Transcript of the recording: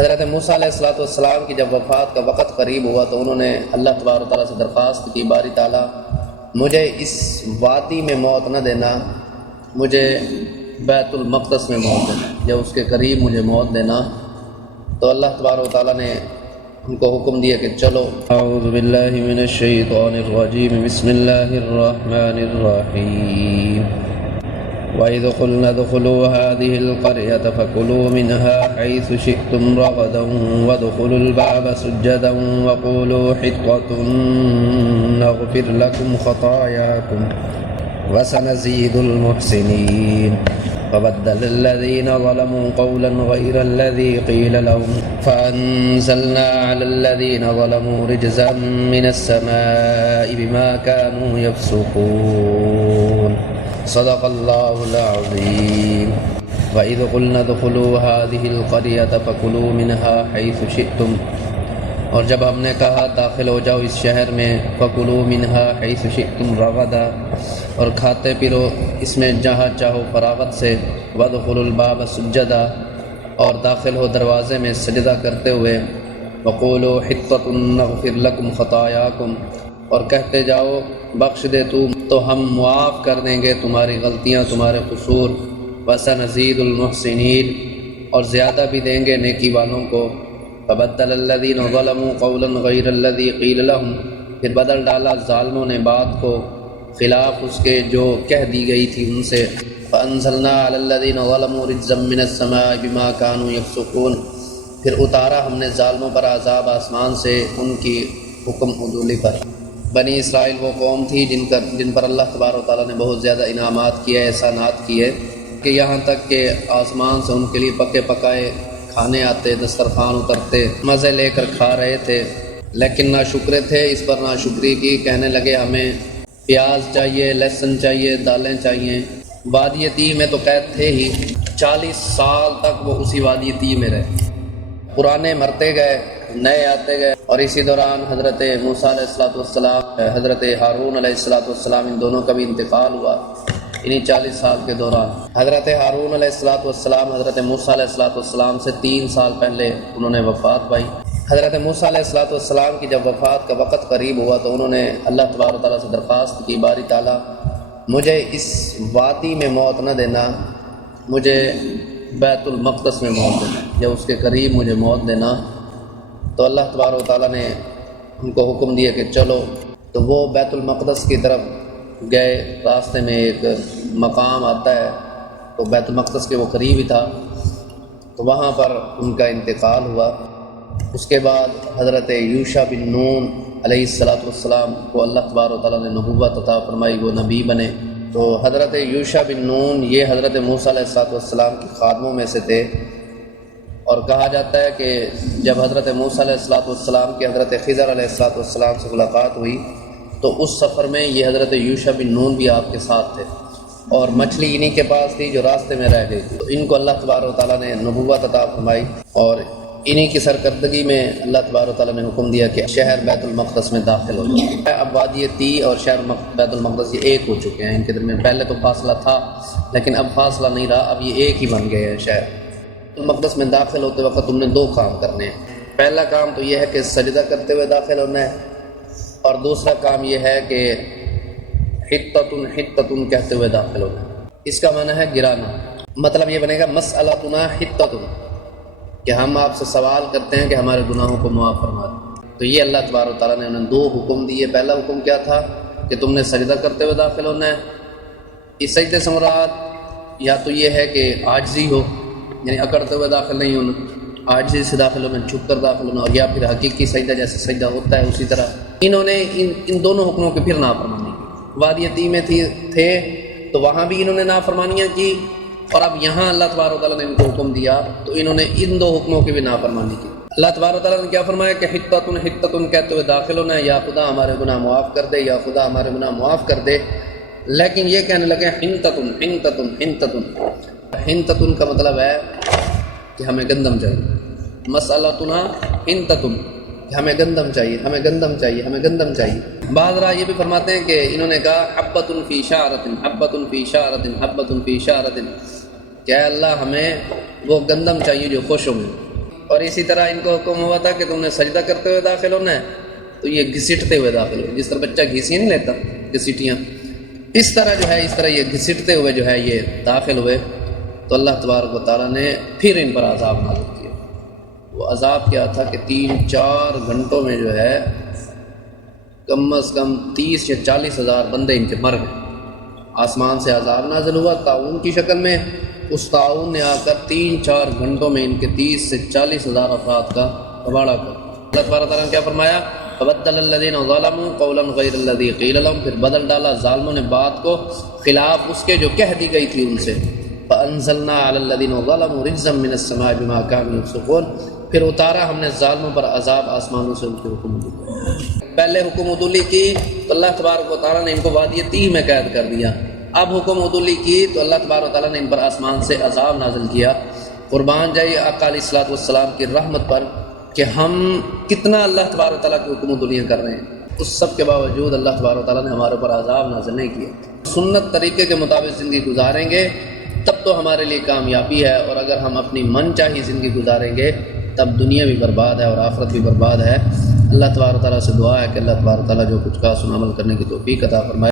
حضرت موسیٰ علیہ السلام کی جب وفات کا وقت قریب ہوا تو انہوں نے اللہ تبارک و تعالیٰ سے درخواست کی، باری تعالیٰ مجھے اس وادی میں موت نہ دینا، مجھے بیت المقدس میں موت دینا، یا اس کے قریب مجھے موت دینا۔ تو اللہ تبارک و تعالیٰ نے ان کو حکم دیا کہ چلو۔ اعوذ باللہ من الشیطان الرجیم، بسم اللہ الرحمن الرحیم۔ وَإِذْ قُلْنَا ادْخُلُوا هَٰذِهِ الْقَرْيَةَ فَكُلُوا مِنْهَا حَيْثُ شِئْتُمْ رَغَدًا وَادْخُلُوا الْبَابَ سُجَّدًا وَقُولُوا حِطَّةٌ نَغْفِرْ لَكُمْ خَطَايَاكُمْ وَسَنَزِيدُ الْمُحْسِنِينَ۔ فَبَدَّلَ الَّذِينَ ظَلَمُوا قَوْلًا غَيْرَ الَّذِي قِيلَ لَهُمْ فَأَنزَلْنَا عَلَى الَّذِينَ ظَلَمُوا رِجْزًا مِّنَ السَّمَاءِ بِمَا كَانُوا يَفْسُقُونَ۔ صدق اللہ العظیم۔ وَإِذْ قُلْنَا ادْخُلُوا هَٰذِهِ الْقَرْيَةَ فَكُلُوا مِنْهَا حَيْثُ شِئْتُمْ، اور جب ہم نے کہا داخل ہو جاؤ اس شہر میں، فَكُلُوا مِنْهَا حَيْثُ شِئْتُمْ رَغَدًا، اور کھاتے پیرو اس میں جہاں چاہو فراغت سے، وَادْخُلُوا الْبَابَ سُجَّدًا، اور داخل ہو دروازے میں سجدہ کرتے ہوئے، وَقُولُوا حِطَّةٌ نَغْفِرْ لَكُمْ خَطَايَاكُمْ، اور کہتے جاؤ بخش دے تو ہم معاف کر دیں گے تمہاری غلطیاں، تمہارے قصور، وَسَنَزِيدُ الْمُحْسِنِينَ، اور زیادہ بھی دیں گے نیکی والوں کو۔ فَبَدَّلَ الَّذِينَ ظَلَمُوا قَوْلًا غَيْرَ الَّذِي قِيلَ لَهُمْ، پھر بدل ڈالا ظالموں نے بات کو خلاف اس کے جو کہہ دی گئی تھی ان سے۔ فَأَنزَلْنَا عَلَى الَّذِينَ ظَلَمُوا رِجْزًا مِّنَ السَّمَاءِ بِمَا كَانُوا يَفْسُقُونَ، پھر اتارا ہم نے ظالموں پر عذاب آسمان سے ان کی حکم عدولی پر۔ بنی اسرائیل وہ قوم تھی جن پر اللہ تبارک و تعالیٰ نے بہت زیادہ انعامات کیے، احسانات کیے، کہ یہاں تک کہ آسمان سے ان کے لیے پکے پکائے کھانے آتے، دسترخوان اترتے، مزے لے کر کھا رہے تھے، لیکن ناشکرے تھے، اس پر ناشکری کی، کہنے لگے ہمیں پیاز چاہیے، لہسن چاہیے، دالیں چاہیے۔ وادی تیہ میں تو قید تھے ہی، 40 سال تک وہ اسی وادی تیہ میں رہے، پرانے مرتے گئے، نئے آتے گئے، اور اسی دوران حضرت موسیٰ علیہ السلام، حضرت ہارون علیہ السلام، ان دونوں کا بھی انتقال ہوا انہی 40 سال کے دوران۔ حضرت ہارون علیہ السلام حضرت موسیٰ علیہ السلام سے 3 سال پہلے انہوں نے وفات پائی۔ حضرت موسیٰ علیہ السلام کی جب وفات کا وقت قریب ہوا تو انہوں نے اللہ تبارک و تعالیٰ سے درخواست کی، باری تعالیٰ مجھے اس وادی میں موت نہ دینا، مجھے بیت المقدس میں موت دینا، یا اس کے قریب مجھے موت دینا۔ تو اللہ تبارک و تعالیٰ نے ان کو حکم دیا کہ چلو، تو وہ بیت المقدس کی طرف گئے۔ راستے میں ایک مقام آتا ہے، تو بیت المقدس کے وہ قریب ہی تھا، تو وہاں پر ان کا انتقال ہوا۔ اس کے بعد حضرت یوشع بن نون علیہ السلام کو اللہ تبارک و تعالیٰ نے نبوت عطا فرمائی، وہ نبی بنے۔ تو حضرت یوشع بن نون یہ حضرت موسیٰ علیہ السلام کے خادموں میں سے تھے، اور کہا جاتا ہے کہ جب حضرت موسیٰ علیہ السلام کی حضرت خضر علیہ السلام سے ملاقات ہوئی تو اس سفر میں یہ حضرت یوشع بن نون بھی آپ کے ساتھ تھے، اور مچھلی انہی کے پاس تھی جو راستے میں رہ گئی تھی، تو ان کو اللہ تبارک و تعالیٰ نے نبوت عطا فرمائی، اور انہی کی سرکردگی میں اللہ تبارک و تعالیٰ نے حکم دیا کہ شہر بیت المقدس میں داخل ہو جائے۔ اب وادی تیہ اور شہر بیت المقدس یہ ایک ہو چکے ہیں، ان کے درمیان پہلے تو فاصلہ تھا، لیکن اب فاصلہ نہیں رہا، اب یہ ایک ہی بن گئے ہیں شہر۔ بیت المقدس میں داخل ہوتے وقت تم نے 2 کام کرنے ہیں۔ پہلا کام تو یہ ہے کہ سجدہ کرتے ہوئے داخل ہونا ہے، اور دوسرا کام یہ ہے کہ حطۃ کہتے ہوئے داخل ہونا ہے۔ اس کا معنی ہے گرانا، مطلب یہ بنے گا مسئلتنا حطۃ، کہ ہم آپ سے سوال کرتے ہیں کہ ہمارے گناہوں کو معاف فرما دیں۔ تو یہ اللہ تبارک و تعالیٰ نے انہیں 2 حکم دیے۔ پہلا حکم کیا تھا کہ تم نے سجدہ کرتے ہوئے داخل ہونا ہے۔ اس سجدے سے مراد یا تو یہ ہے کہ عاجزی ہو، یعنی اکڑتے ہوئے داخل نہیں ہونا، عاجزی سے داخل ہونا، جھک کر داخل ہونا، اور یا پھر حقیقی سجدہ جیسے سجدہ ہوتا ہے اسی طرح۔ انہوں نے ان دونوں حکموں کی پھر نافرمانی کی۔ وادی تیہ میں تھے تو وہاں بھی انہوں نے نافرمانیاں کی، اور اب یہاں اللہ تبارک و تعالیٰ نے ان کو حکم دیا تو انہوں نے ان 2 حکموں کی بھی نافرمانی کی۔ اللہ تبارک و تعالیٰ نے کیا فرمایا کہ حطۃ کہتے ہوئے داخل ہونا ہے، یا خدا ہمارے گناہ معاف کر دے، یا خدا ہمارے گناہ معاف کر دے، لیکن یہ کہنے لگے حنتۃ کا مطلب ہے کہ ہمیں گندم چاہیے، مسئلتنا حنتۃ، کہ ہمیں گندم چاہیے، ہمیں گندم چاہیے، ہمیں گندم چاہیے۔ بعض راہ یہ بھی فرماتے ہیں کہ انہوں نے کہا حبۃ فی شعرۃ، حبۃ فی شعرۃ، حبۃ فی شعرۃ، کہ اے اللہ ہمیں وہ گندم چاہیے جو خوشوں میں، اور اسی طرح ان کو حکم ہوا تھا کہ تم نے سجدہ کرتے ہوئے داخل ہونا ہے، تو یہ گھسیٹتے ہوئے داخل ہوئے، جس طرح بچہ گھیسیاں نہیں لیتا گھسیٹیاں، اس طرح جو ہے اس طرح یہ گھسیٹتے ہوئے جو ہے یہ داخل ہوئے، تو اللہ تبارک و تعالیٰ نے پھر ان پر عذاب نازل کیا۔ وہ عذاب کیا تھا کہ 3-4 گھنٹوں میں جو ہے کم از کم 30 یا 40 ہزار بندے ان کے مر گئے۔ آسمان سے عذاب نازل ہوا تعاون کی شکل میں، اس تعاون نے آ کر 3-4 گھنٹوں میں ان کے 30 سے 40 ہزار افراد کا کباڑہ کر۔ اللہ تبارک تعالیٰ نے کیا فرمایا؟ فبدل الذین ظلموا قولا غیر الذی قیل لهم، پھر بدل ڈالا ظالموں نے بات کو خلاف اس کے جو کہہ دی گئی تھی ان سے۔ فانزلنا علی الذین ظلموا رجزا من السماء بما كانوا يفسقون، پھر اتارا ہم نے ظالموں پر عذاب آسمانوں سے ان کے حکم عدولی۔ پہلے حکم عدولی کی تو اللہ تبارک و تعالیٰ نے ان کو وادی تیہ میں قید کر دیا، اب حکم عدولی کی تو اللہ تبارک و تعالیٰ نے ان پر آسمان سے عذاب نازل کیا۔ قربان جائیے آقا علیہ الصلوۃ والسلام کی رحمت پر کہ ہم کتنا اللہ تبارک و تعالیٰ کی حکم عدولیاں کر رہے ہیں، اس سب کے باوجود اللہ تبارک و تعالیٰ نے ہمارے اوپر عذاب نازل نہیں کیا۔ سنت طریقے کے مطابق زندگی گزاریں گے تب تو ہمارے لیے کامیابی ہے، اور اگر ہم اپنی من چاہی زندگی گزاریں گے تب دنیا بھی برباد ہے اور آخرت بھی برباد ہے۔ اللہ تبارک و تعالیٰ سے دعا ہے کہ اللہ تبارک و تعالیٰ جو کچھ کہا سن عمل کرنے کی توفیق عطا فرمائے۔